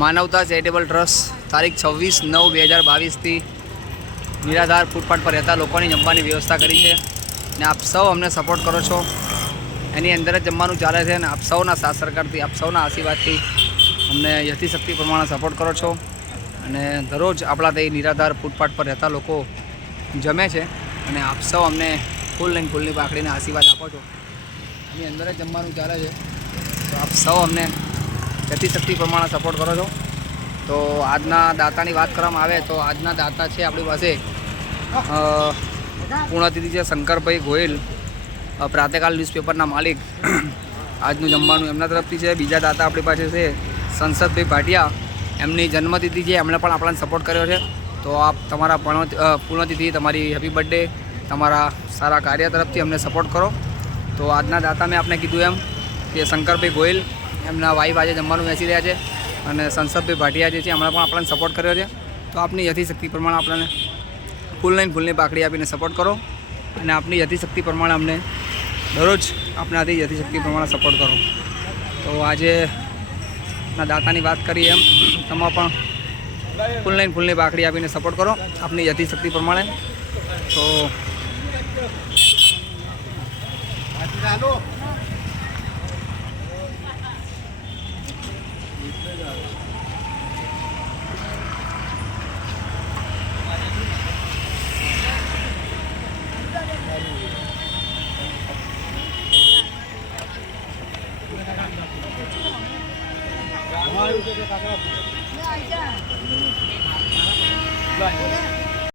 માનવતા charitable trust તારીખ 26/9/2022થી નિરાધાર ફૂટપાથ પર રહેતા લોકોની જમવાની વ્યવસ્થા કરી છે ને આપ સૌ અમને સપોર્ટ કરો છો. એની અંદર જ જમવાનું ચાલે છે અને આપ સૌના સાથ સરકારથી, આપ સૌના આશીર્વાદથી અમને યથાશક્તિ પ્રમાણે સપોર્ટ કરો છો. અને દરરોજ આપણા તે નિરાધાર ફૂટપાથ પર રહેતા લોકો જમે છે અને આપ સૌ અમને ફૂલની પાકડીને આશીર્વાદ આપો છો. એની અંદર જ જમવાનું ચાલે છે, તો આપ સૌ અમને યથાશક્તિ પ્રમાણે સપોર્ટ કરો છો. તો આજના દાતાની વાત કરવામાં આવે તો આજના દાતા છે આપણી પાસે પૂર્ણતિથિ છે શંકરભાઈ ગોહિલ, પ્રાતઃકાલ ન્યૂઝપેપરના માલિક. આજનું જમવાનું એમના તરફથી છે. બીજા દાતા આપણી પાસે છે સંસદભાઈ ભાટિયા, એમની જન્મતિથિ છે, એમણે પણ આપણને સપોર્ટ કર્યો છે. તો આપ તમારા પૂર્ણતિથિ, તમારી હેપી બર્થડે, તમારા સારા કાર્ય તરફથી અમને સપોર્ટ કરો. તો આજના દાતા મેં આપને કીધું એમ કે શંકરભાઈ ગોહિલ, એમના વાઈફ આજે જમવાનું બેસી રહ્યા છે અને સંસદભાઈ ભાટિયા જે છે એમણે પણ આપણને સપોર્ટ કર્યો છે. તો આપની યથાશક્તિ પ્રમાણે આપણને ફૂલની પાકડી આપીને સપોર્ટ કરો અને આપની યથાશક્તિ પ્રમાણે અમને દરરોજ આપણાથી યથાશક્તિ પ્રમાણે સપોર્ટ કરો. તો આજે ના દાતાની વાત કરી એમ તમે પણ ફૂલની પાકડી આપીને સપોર્ટ કરો આપની યથાશક્તિ પ્રમાણે. તો Hãy subscribe cho kênh Ghiền Mì Gõ để không bỏ lỡ